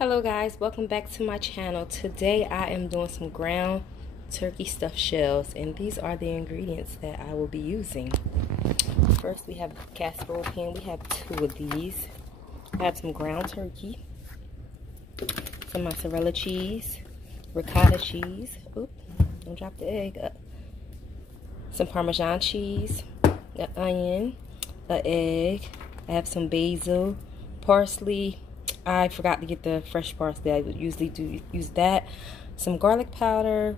Hello guys, welcome back to my channel. Today I am doing some ground turkey stuffed shells, and these are the ingredients that I will be using. First we have a casserole pan. We have 2 of these. I have some ground turkey, some mozzarella cheese, ricotta cheese, oops, don't drop the egg, some Parmesan cheese, an onion, an egg. I have some basil, parsley. I forgot to get the fresh parsley. I would usually do use that. Some garlic powder.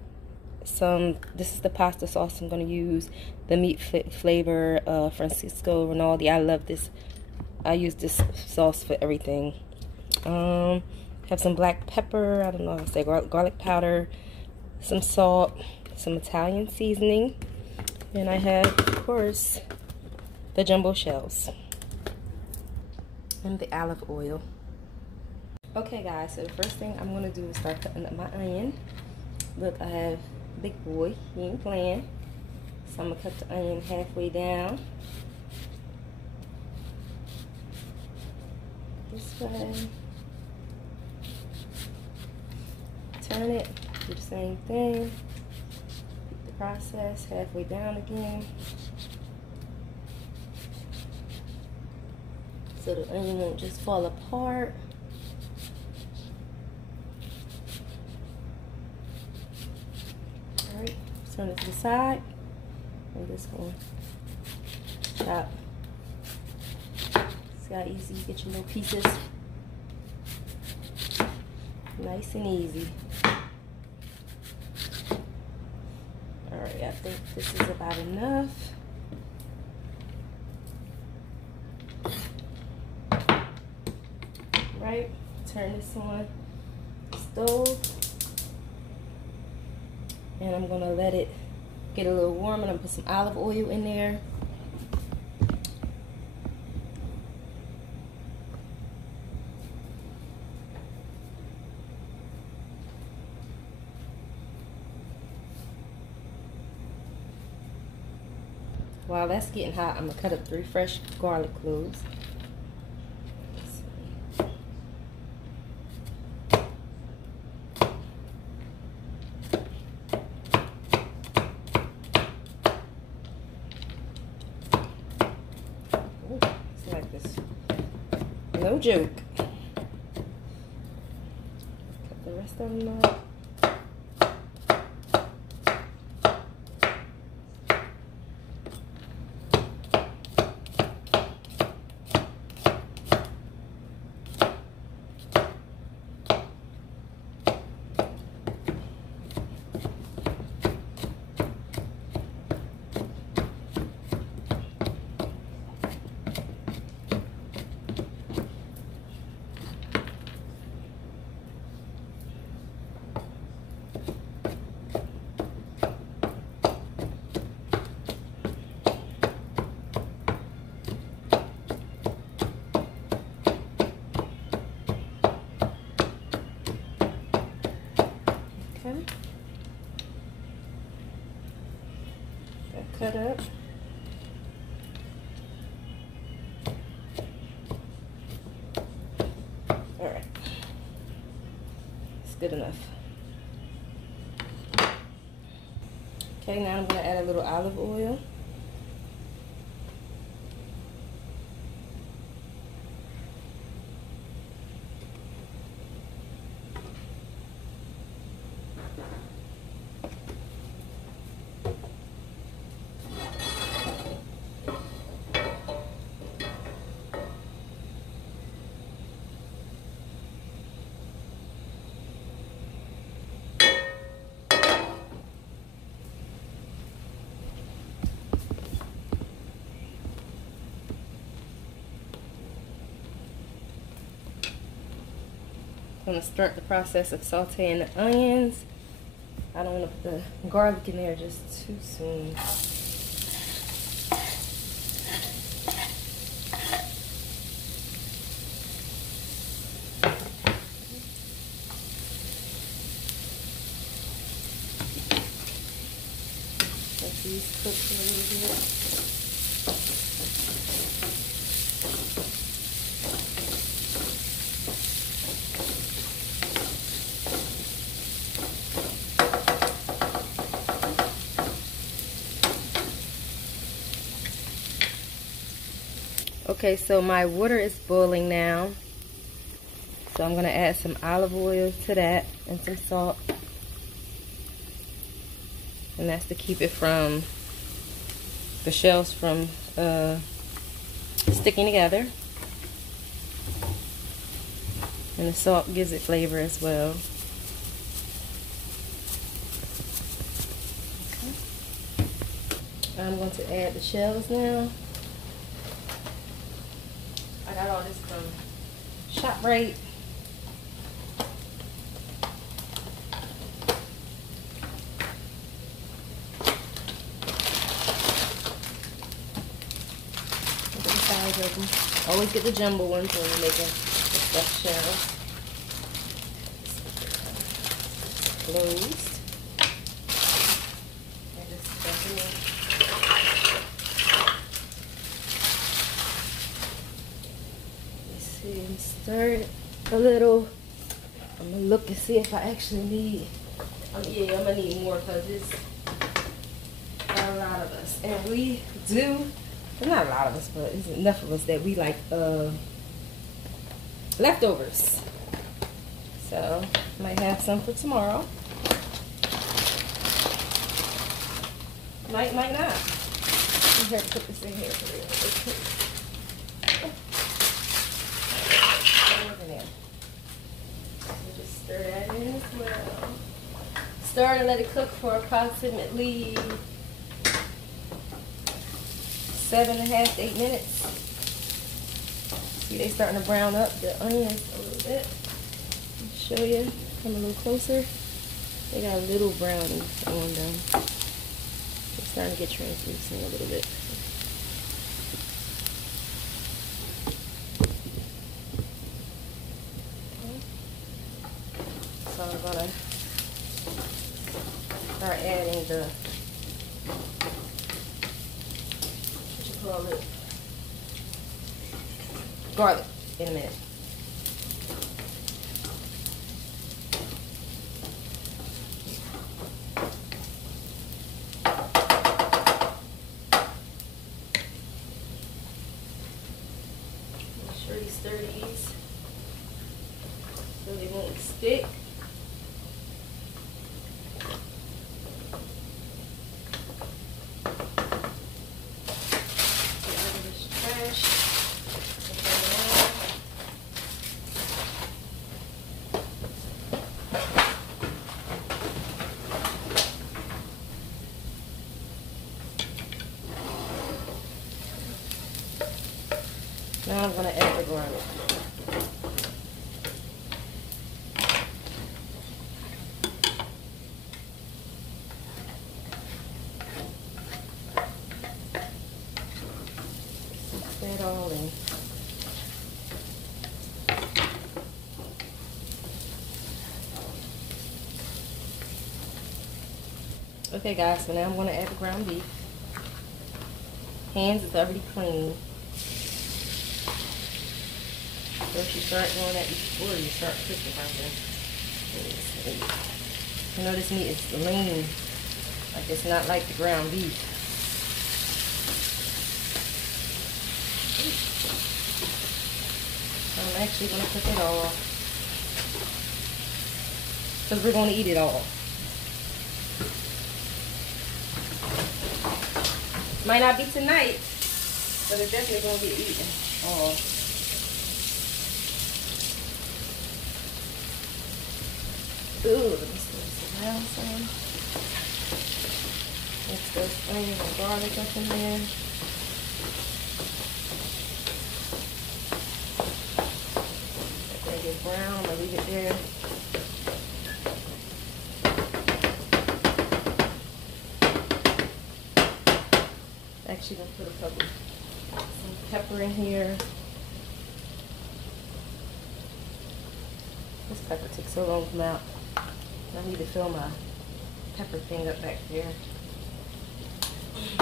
This is the pasta sauce I'm going to use. The meat flavor, Francisco Rinaldi. I love this. I use this sauce for everything. Have some black pepper. I don't know how to say, garlic powder. Some salt. Some Italian seasoning. And I have, of course, the jumbo shells. And the olive oil. Okay guys, so the first thing I'm going to do is start cutting up my onion. Look, I have big boy, he ain't playing. So I'm going to cut the onion halfway down. This way. Turn it, do the same thing. Repeat the process, halfway down again. So the onion won't just fall apart. Alright, turn it to the side. And this one. Chop. See how easy you get your little pieces? Nice and easy. Alright, I think this is about enough. Right, turn this on the stove. And I'm gonna let it get a little warm, and I'm gonna put some olive oil in there. While that's getting hot, I'm gonna cut up 3 fresh garlic cloves. No joke. Cut the rest of them up. Cut up. Alright. It's good enough. Okay, now I'm going to add a little olive oil. I'm going to start the process of sauteing the onions. I don't want to put the garlic in there just too soon. Let these cook for a little bit. Okay, so my water is boiling now. So I'm gonna add some olive oil to that and some salt. And that's to keep it from the shells from sticking together. And the salt gives it flavor as well. Okay. I'm going to add the shells now. I got all this from ShopRite. Always get the jumbo ones when you're making the stuffed shells. Closed. And just stuff it in. Let's see, and stir it a little. I'm gonna look and see if I actually need. Yeah, I'm gonna need more because it's a lot of us, and we do. Not a lot of us, but it's enough of us that we like leftovers. So might have some for tomorrow. Might not. I'm here to put this in here for real. Just stir that in as well. Stir and let it cook for approximately 7.5 to 8 minutes. See, they starting to brown up the onions a little bit. I'll show you. Come a little closer. They got a little brownies on them. They're starting to get translucent a little bit. Okay. So I'm gonna start adding the garlic in a minute. Make sure you stir these so they won't stick. Now I'm going to add the garlic. Mix that all in. Okay guys, so now I'm going to add the ground beef. Hands is already clean. So if you start doing that before you start cooking something. You know this meat is lean. Like it's not like the ground beef. So I'm actually going to cook it all. Because we're going to eat it all. Might not be tonight, but it's definitely going to be eaten all. Ooh, let me stir this around some. Mix those onions and garlic up in there. Let that get brown, I'm going to leave it there. Actually going to put some pepper in here. This pepper takes so long to come out. I need to fill my pepper thing up back there. A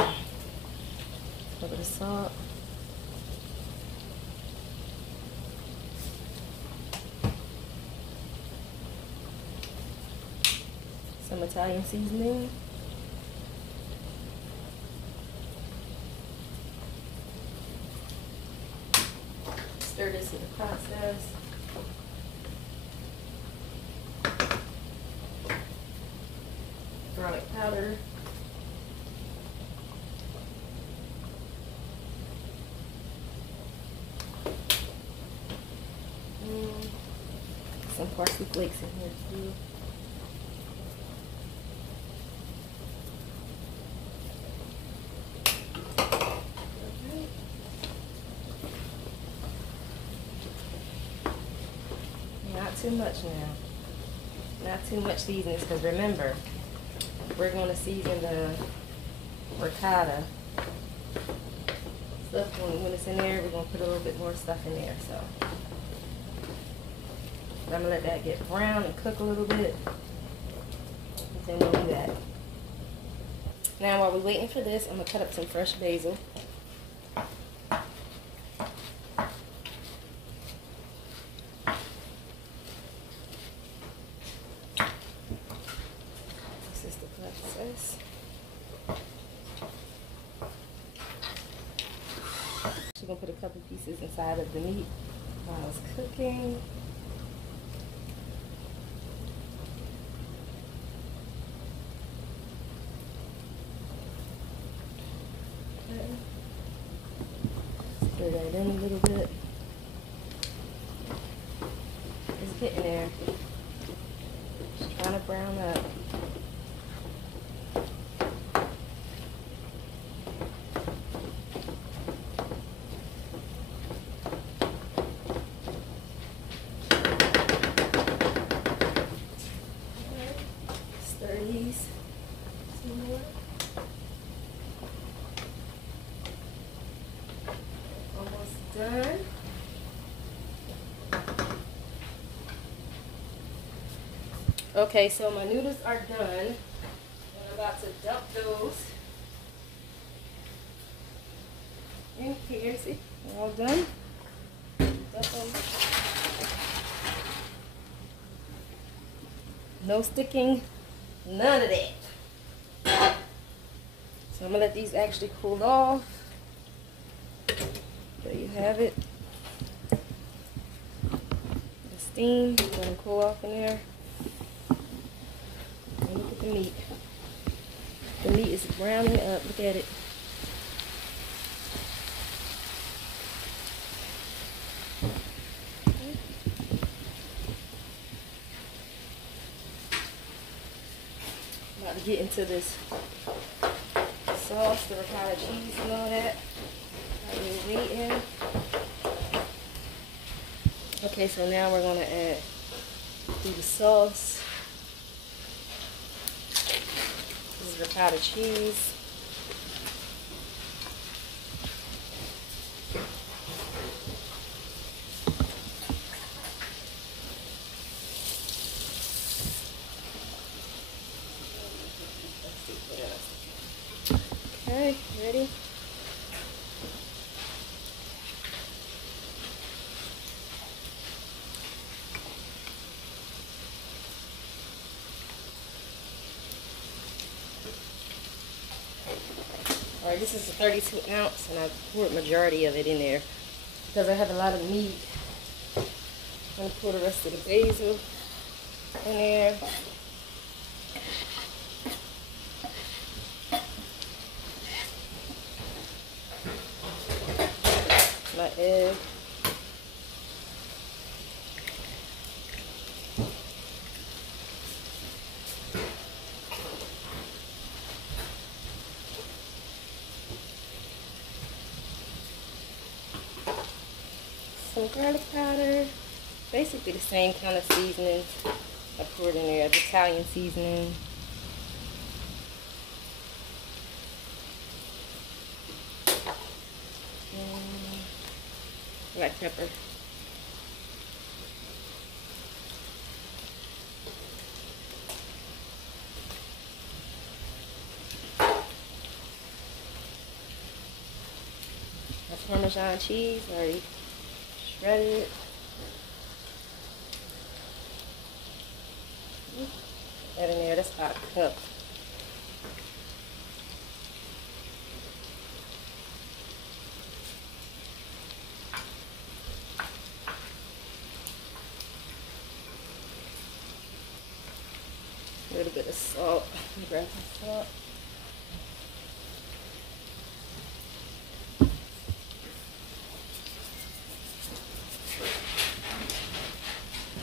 little bit of salt. Some Italian seasoning. stir this in the process. Garlic powder. Some parsley flakes in here too. Not too much now. Not too much seasonings, because remember, we're going to season the ricotta stuff when it's in there. We're going to put a little bit more stuff in there. So I'm going to let that get brown and cook a little bit. And then we'll do that. Now while we're waiting for this, I'm going to cut up some fresh basil. This is the process. I'm going to put a couple pieces inside of the meat while it's cooking. Stir that in a little bit. It's getting there. Just trying to brown up. Stir these some more. Almost done. Okay, so my noodles are done. I'm about to dump those in here. See, they're all done. Dump them. No sticking, none of that. So I'm gonna let these actually cool off. There you have it. The steam, let them cool off in there. And look at the meat. The meat is browning up. Look at it. About to get into this sauce, the ricotta cheese and all that. I've been waiting. Okay, so now we're gonna add the sauce. This is ricotta cheese. Okay, ready? Alright, this is a 32 ounce, and I poured majority of it in there because I have a lot of meat. I'm going to pour the rest of the basil in there. My egg. Some garlic powder, basically the same kind of seasonings I poured in there, the Italian seasoning. Black pepper. That's Parmesan cheese, already shredded. That in there, that's about a cup. A little bit of salt. Grab some salt.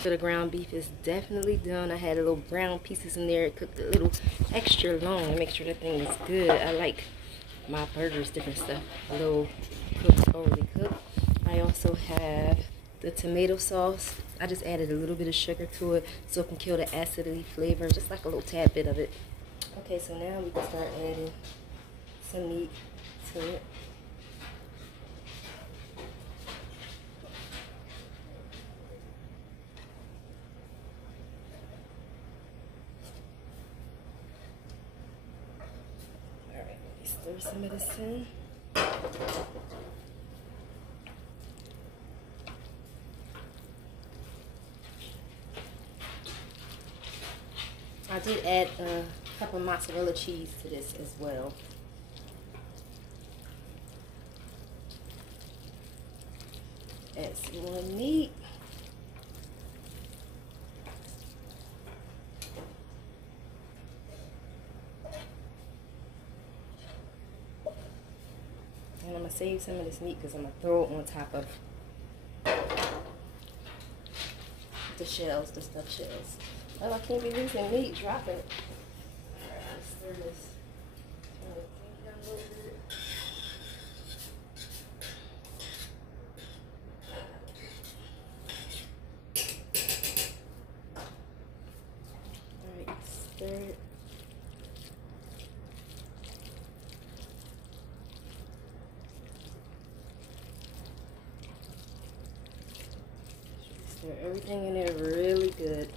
So the ground beef is definitely done. I had a little brown pieces in there. It cooked a little extra long to make sure the thing is good. I like my burgers, different stuff, a little cooked, overly cooked. I also have the tomato sauce. I just added a little bit of sugar to it so it can kill the acidity flavor, just like a little tad bit of it. Okay, so now we can start adding some meat to it. Alright, stir some of this in. I did add a cup of mozzarella cheese to this as well. Add some more meat. And I'm going to save some of this meat because I'm going to throw it on top of the shells, the stuffed shells. Oh, I can't be losing meat, drop it. Alright, let's stir this. Alright, stir it. Stir everything in there really good.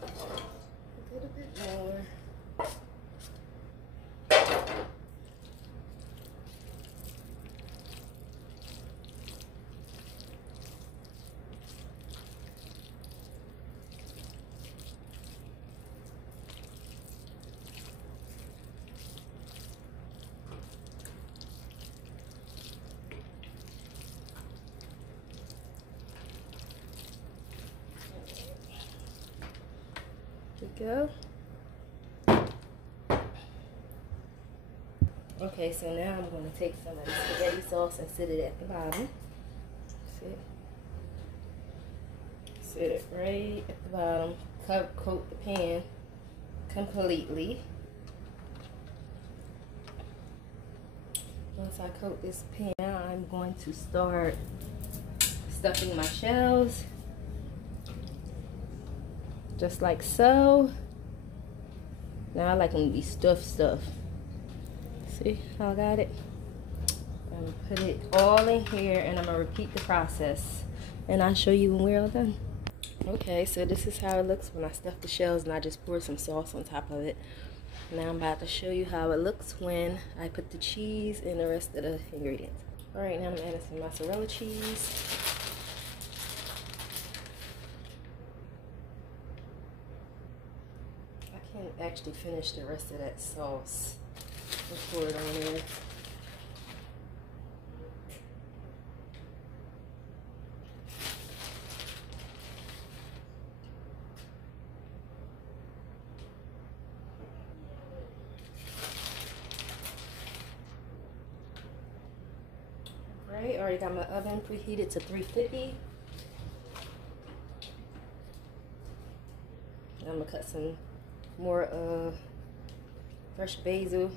A little bit more. Go. Okay, so now I'm going to take some of the spaghetti sauce and sit it at the bottom. Sit it right at the bottom. Coat the pan completely. Once I coat this pan, now I'm going to start stuffing my shells. Just like so. Now I like them to be stuffed. See how I got it? I'm gonna put it all in here and I'm gonna repeat the process. And I'll show you when we're all done. Okay, so this is how it looks when I stuff the shells and I just pour some sauce on top of it. Now I'm about to show you how it looks when I put the cheese and the rest of the ingredients. Alright, now I'm adding some mozzarella cheese. Actually finish the rest of that sauce and pour it on there. Alright, already got my oven preheated to 350. I'm gonna cut some more fresh basil,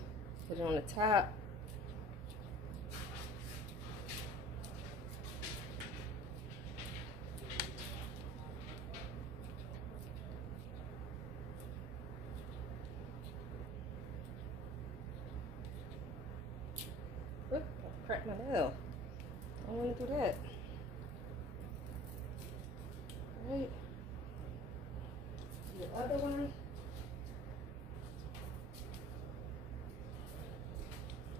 put it on the top. Oop, I cracked my nail. I don't want to do that. All right. The other one.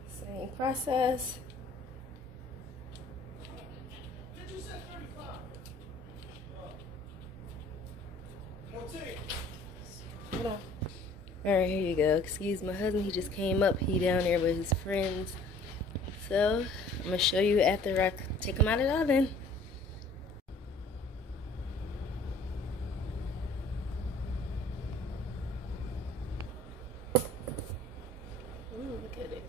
Same process. Did you say 35? No, take. Alright, here you go. Excuse my husband, he just came up. He down there with his friends. So, I'm going to show you after I take them out of the oven. Ooh, look at it.